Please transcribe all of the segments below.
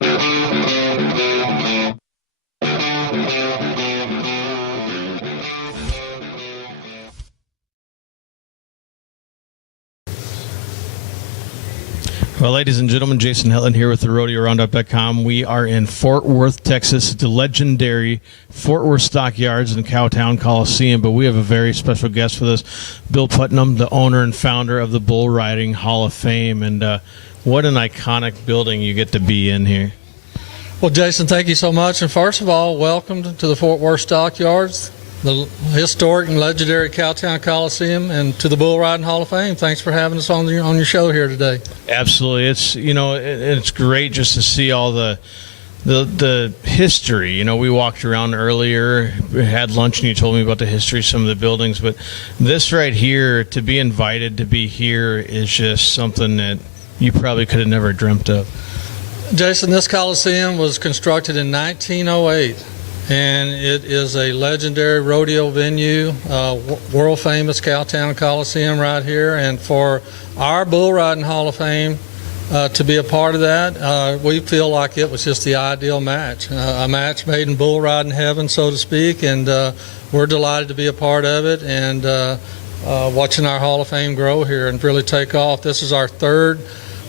Well, ladies and gentlemen, Jason Hetland here with the Rodeo Roundup.com. We are in Fort Worth, Texas, at the legendary Fort Worth Stockyards and Cowtown Coliseum, but we have a very special guest with us, Bill Putnam, the owner and founder of the Bull Riding Hall of Fame, and what an iconic building you get to be in here. Well, Jason, thank you so much, and first of all, welcome to the Fort Worth Stockyards, the historic and legendary Cowtown Coliseum, and to the Bull Riding Hall of Fame. Thanks for having us on your show here today. Absolutely, it's great just to see all the history. We walked around earlier, had lunch, and you told me about the history of some of the buildings. But this right here, to be invited to be here, is just something that you probably could have never dreamt of. Jason, this Coliseum was constructed in 1908. And it is a legendary rodeo venue, world famous Cowtown Coliseum right here. And for our Bull Riding Hall of Fame to be a part of that, we feel like it was just the ideal match, a match made in bull riding heaven, so to speak. And we're delighted to be a part of it and watching our Hall of Fame grow here and really take off. This is our third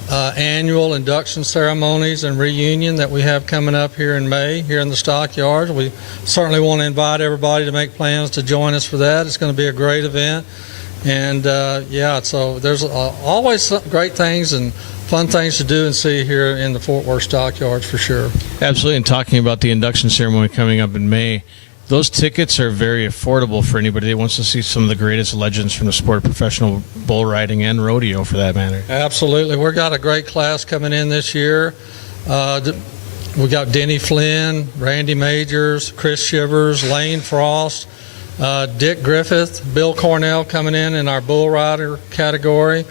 annual induction ceremonies and reunion that we have coming up here in May here in the Stockyards. We certainly want to invite everybody to make plans to join us for that. It's going to be a great event, and so there's always great things and fun things to do and see here in the Fort Worth Stockyards for sure. Absolutely, and talking about the induction ceremony coming up in May, those tickets are very affordable for anybody that wants to see some of the greatest legends from the sport of professional bull riding and rodeo, for that matter. Absolutely. We've got a great class coming in this year. We got Denny Flynn, Randy Majors, Chris Shivers, Lane Frost, Dick Griffith, Bill Cornell coming in our bull rider category.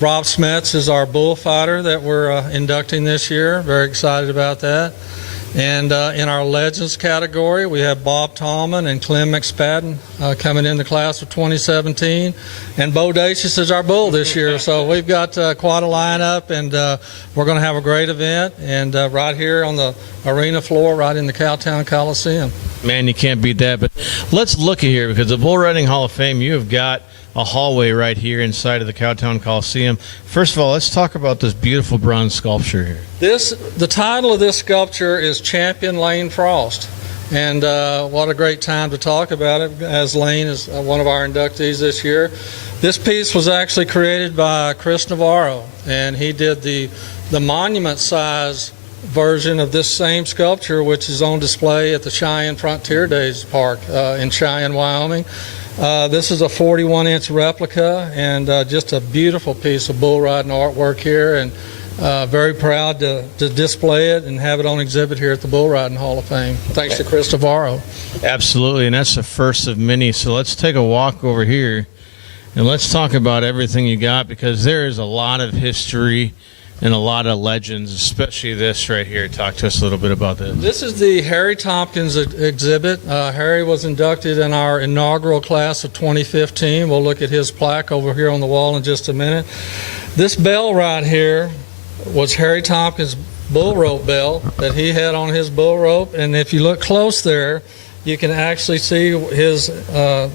Rob Smets is our bullfighter that we're inducting this year. Very excited about that. And in our Legends category, we have Bob Tallman and Clem McSpadden coming in the class of 2017. And Bo Dacius is our bull this year. So we've got quite a lineup, and we're going to have a great event. And right here on the arena floor, right in the Cowtown Coliseum. Man, you can't beat that. But let's look at here, because the Bull Riding Hall of Fame, you have got a hallway right here inside of the Cowtown Coliseum. First of all, let's talk about this beautiful bronze sculpture here. The title of this sculpture is Champion Lane Frost. And what a great time to talk about it, as Lane is one of our inductees this year. This piece was actually created by Chris Navarro, and he did the monument size version of this same sculpture, which is on display at the Cheyenne Frontier Days Park in Cheyenne, Wyoming. This is a 41-inch replica, and just a beautiful piece of bull riding artwork here, and very proud to display it and have it on exhibit here at the Bull Riding Hall of Fame. Thanks to Chris Navarro. Absolutely, and that's the first of many. So let's take a walk over here, and let's talk about everything you got, because there is a lot of history and a lot of legends, especially this right here. Talk to us a little bit about this. This is the Harry Tompkins exhibit. Harry was inducted in our inaugural class of 2015. We'll look at his plaque over here on the wall in just a minute. This bell right here was Harry Tompkins' bull rope bell that he had on his bull rope, and if you look close there, you can actually see his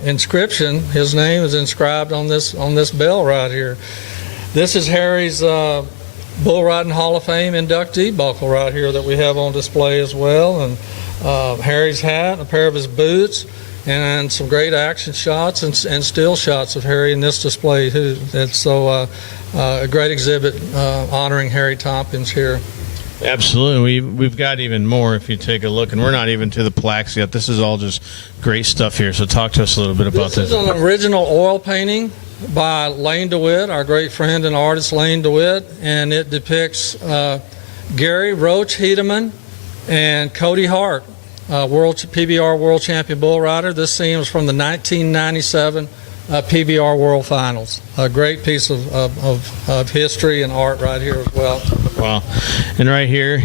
inscription. His name is inscribed on this bell right here. This is Harry's Bull Riding Hall of Fame inductee buckle right here that we have on display as well, and Harry's hat, a pair of his boots, and some great action shots and still shots of Harry in this display too. It's so a great exhibit honoring Harry Tompkins here. Absolutely. We've got even more if you take a look, and we're not even to the plaques yet. This is all just great stuff here, so talk to us a little bit about this. This is an original oil painting by Lane DeWitt, our great friend and artist Lane DeWitt, and it depicts Gary Roach Hedeman and Cody Hart, PBR World Champion Bull Rider. This scene was from the 1997 PBR World Finals. A great piece of history and art right here as well. Wow. And right here,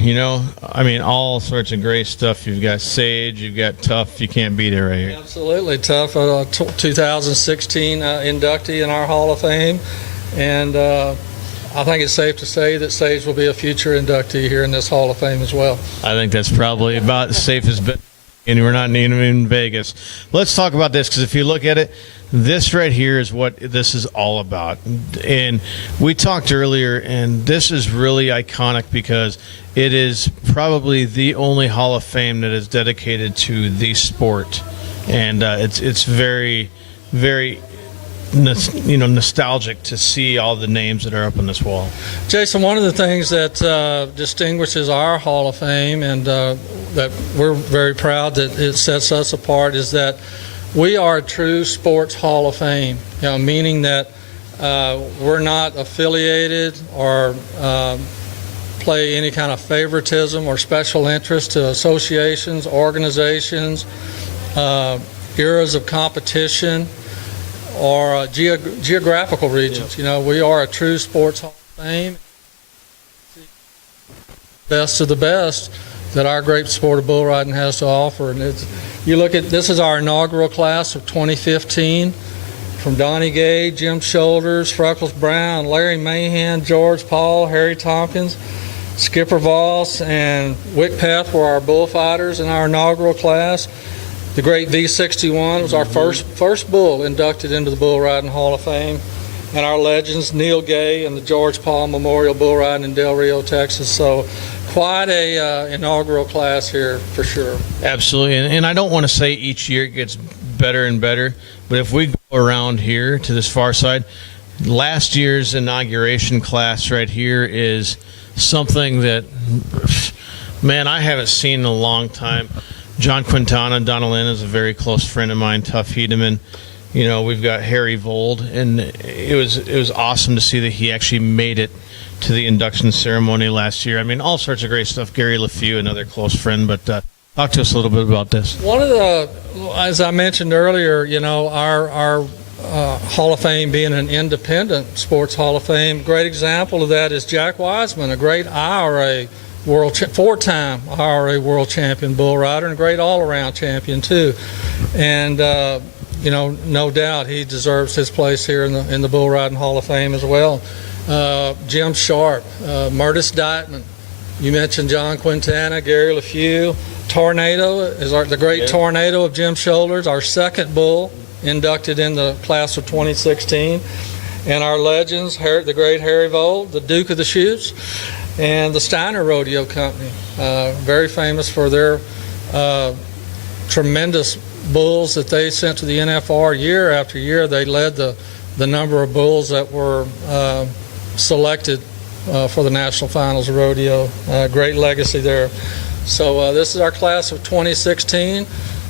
all sorts of great stuff. You've got Sage, you've got Tough. You can't beat it right here. Absolutely. Tough, 2016 inductee in our Hall of Fame. And I think it's safe to say that Sage will be a future inductee here in this Hall of Fame as well. I think that's probably about as safe as been, and we're not even in Vegas. Let's talk about this, because if you look at it, this right here is what this is all about. And we talked earlier, and this is really iconic because it is probably the only Hall of Fame that is dedicated to the sport. And it's very, very nostalgic to see all the names that are up on this wall. Jason, one of the things that distinguishes our Hall of Fame, and that we're very proud that it sets us apart, is that we are a true sports Hall of Fame, meaning that we're not affiliated or play any kind of favoritism or special interest to associations, organizations, eras of competition, or geographical regions. We are a true sports Hall of Fame. Best of the best that our great sport of bull riding has to offer. And you look at, this is our inaugural class of 2015, from Donnie Gay, Jim Shoulders, Freckles Brown, Larry Mahan, George Paul, Harry Tompkins, Skipper Voss, and Wick Peth were our bullfighters in our inaugural class. The great V61 was our first bull inducted into the Bull Riding Hall of Fame. And our legends, Neil Gay and the George Paul Memorial Bull Riding in Del Rio, Texas. So quite a inaugural class here for sure. Absolutely. And I don't want to say each year it gets better and better, but if we go around here to this far side, last year's inauguration class right here is something that, man, I haven't seen in a long time. John Quintana, Donna Lynn is a very close friend of mine, Tuff Hedeman. We've got Harry Vold, and it was awesome to see that he actually made it to the induction ceremony last year. I mean, all sorts of great stuff. Gary LeFew, another close friend, but talk to us a little bit about this. One of the, as I mentioned earlier, our Hall of Fame being an independent sports Hall of Fame, great example of that is Jack Wiseman, a great IRA four-time IRA world champion bull rider and a great all-around champion too. And no doubt he deserves his place here in the Bull Riding Hall of Fame as well. Jim Sharp, Murtis Dietman, you mentioned John Quintana, Gary LeFew. Tornado is the great Tornado of Jim Shoulders, our second bull inducted in the class of 2016. And our legends, the great Harry Vold, the Duke of the Chutes, and the Steiner Rodeo Company, very famous for their tremendous bulls that they sent to the NFR year after year. They led the number of bulls that were selected for the national finals of rodeo. Great legacy there. So this is our class of 2016,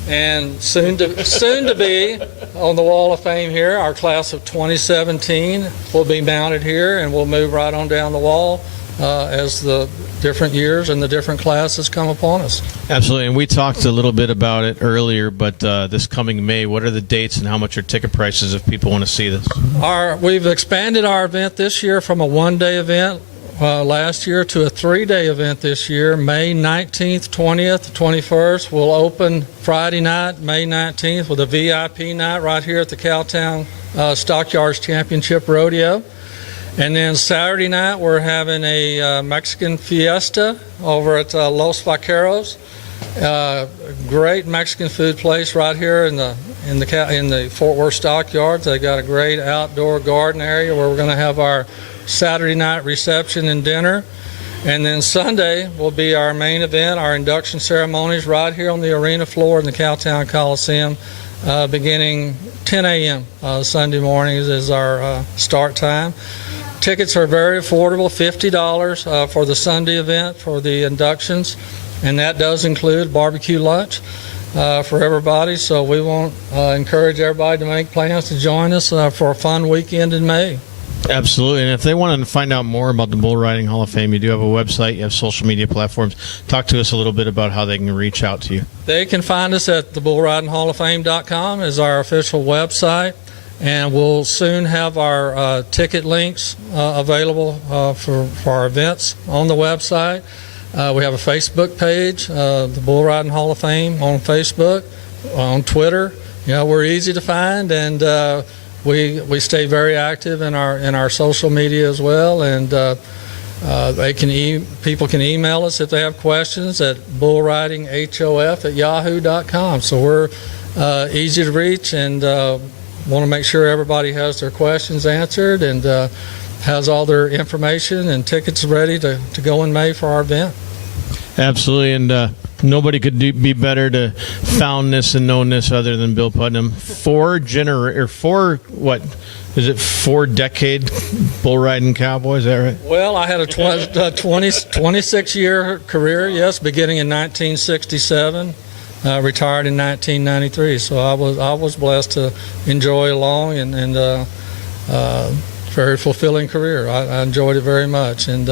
and soon to be on the Wall of Fame here, our class of 2017 will be mounted here, and we'll move right on down the wall as the different years and the different classes come upon us. Absolutely, and we talked a little bit about it earlier, but this coming May, what are the dates and how much are ticket prices if people want to see this? We've expanded our event this year from a one-day event last year to a three-day event this year. May 19th, 20th, 21st. We'll open Friday night, May 19th, with a VIP night right here at the Cowtown Stockyards Championship Rodeo. And then Saturday night, we're having a Mexican fiesta over at Los Vaqueros. Great Mexican food place right here in the Fort Worth Stockyards. They got a great outdoor garden area where we're going to have our Saturday night reception and dinner. And then Sunday will be our main event, our induction ceremonies right here on the arena floor in the Cowtown Coliseum, beginning 10 a.m. Sunday mornings is our start time. Tickets are very affordable, $50 for the Sunday event for the inductions, and that does include barbecue lunch for everybody. So we want to encourage everybody to make plans to join us for a fun weekend in May. Absolutely, and if they want to find out more about the Bull Riding Hall of Fame, you do have a website, you have social media platforms. Talk to us a little bit about how they can reach out to you. They can find us at thebullridinghalloffame.com is our official website. And we'll soon have our ticket links available for our events on the website. We have a Facebook page, the Bull Riding Hall of Fame on Facebook, on Twitter. We're easy to find, and we stay very active in our social media as well, and people can email us if they have questions at bullridinghof@yahoo.com. So we're easy to reach, and want to make sure everybody has their questions answered and has all their information and tickets ready to go in May for our event. Absolutely, and nobody could be better to found this and known this other than Bill Putnam. Four decade bull riding cowboy, is that right? Well, I had a 26-year career, yes, beginning in 1967, retired in 1993. So I was blessed to enjoy a long and very fulfilling career. I enjoyed it very much, and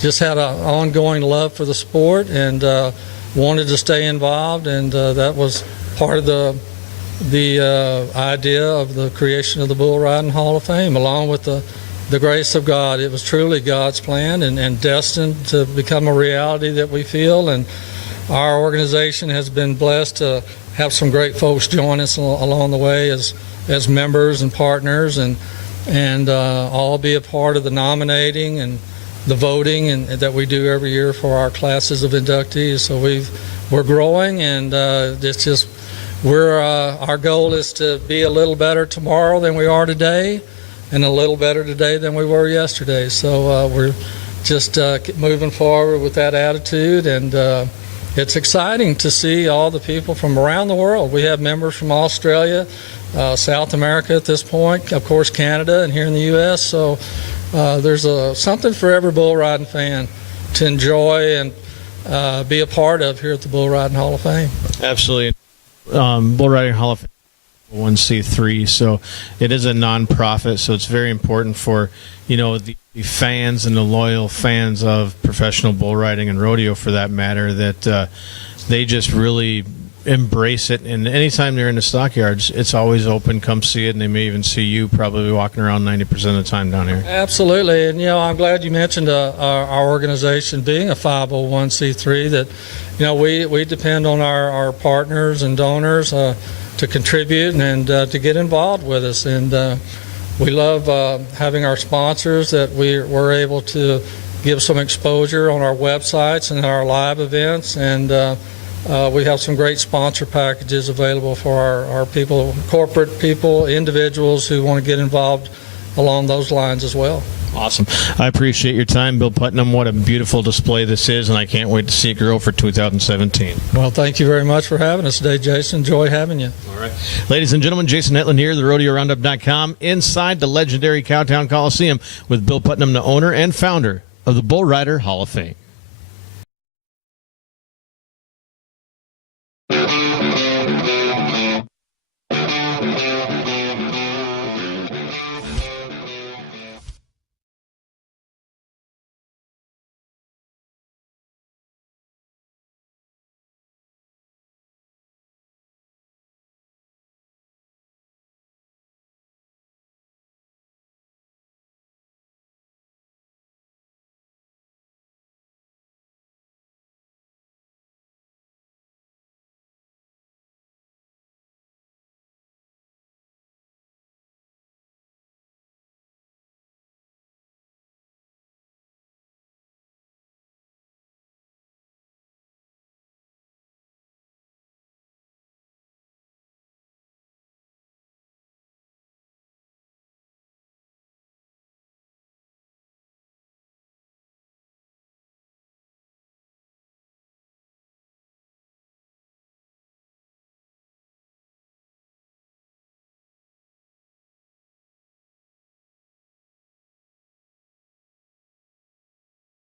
just had an ongoing love for the sport, and wanted to stay involved, and that was part of the idea of the creation of the Bull Riding Hall of Fame, along with the grace of God. It was truly God's plan and destined to become a reality that we feel, and our organization has been blessed to have some great folks join us along the way as members and partners, and all be a part of the nominating and the voting and that we do every year for our classes of inductees. So we're growing, and it's just our goal is to be a little better tomorrow than we are today, and a little better today than we were yesterday. So we're just moving forward with that attitude, and it's exciting to see all the people from around the world. We have members from Australia, South America at this point, of course Canada, and here in the U.S. So there's something for every bull riding fan to enjoy and be a part of here at the Bull Riding Hall of Fame. Absolutely. Bull Riding Hall of Fame 1C3, so it is a non-profit, so it's very important for the fans and the loyal fans of professional bull riding and rodeo, for that matter, that they just really embrace it. And anytime they're in the stockyards, it's always open. Come see it, and they may even see you probably walking around 90% of the time down here. Absolutely. And I'm glad you mentioned our organization being a 501c3, that we depend on our partners and donors to contribute and to get involved with us, and we love having our sponsors that we're able to give some exposure on our websites and our live events, and we have some great sponsor packages available for our people, corporate people, individuals who want to get involved along those lines as well. Awesome. I appreciate your time, Bill Putnam. What a beautiful display this is, and I can't wait to see it grow for 2017. Well, thank you very much for having us today, Jason. Enjoy having you. All right. Ladies and gentlemen, Jason Hetland here, the Rodeo Roundup.com, inside the legendary Cowtown Coliseum with Bill Putnam, the owner and founder of the Bull Rider Hall of Fame.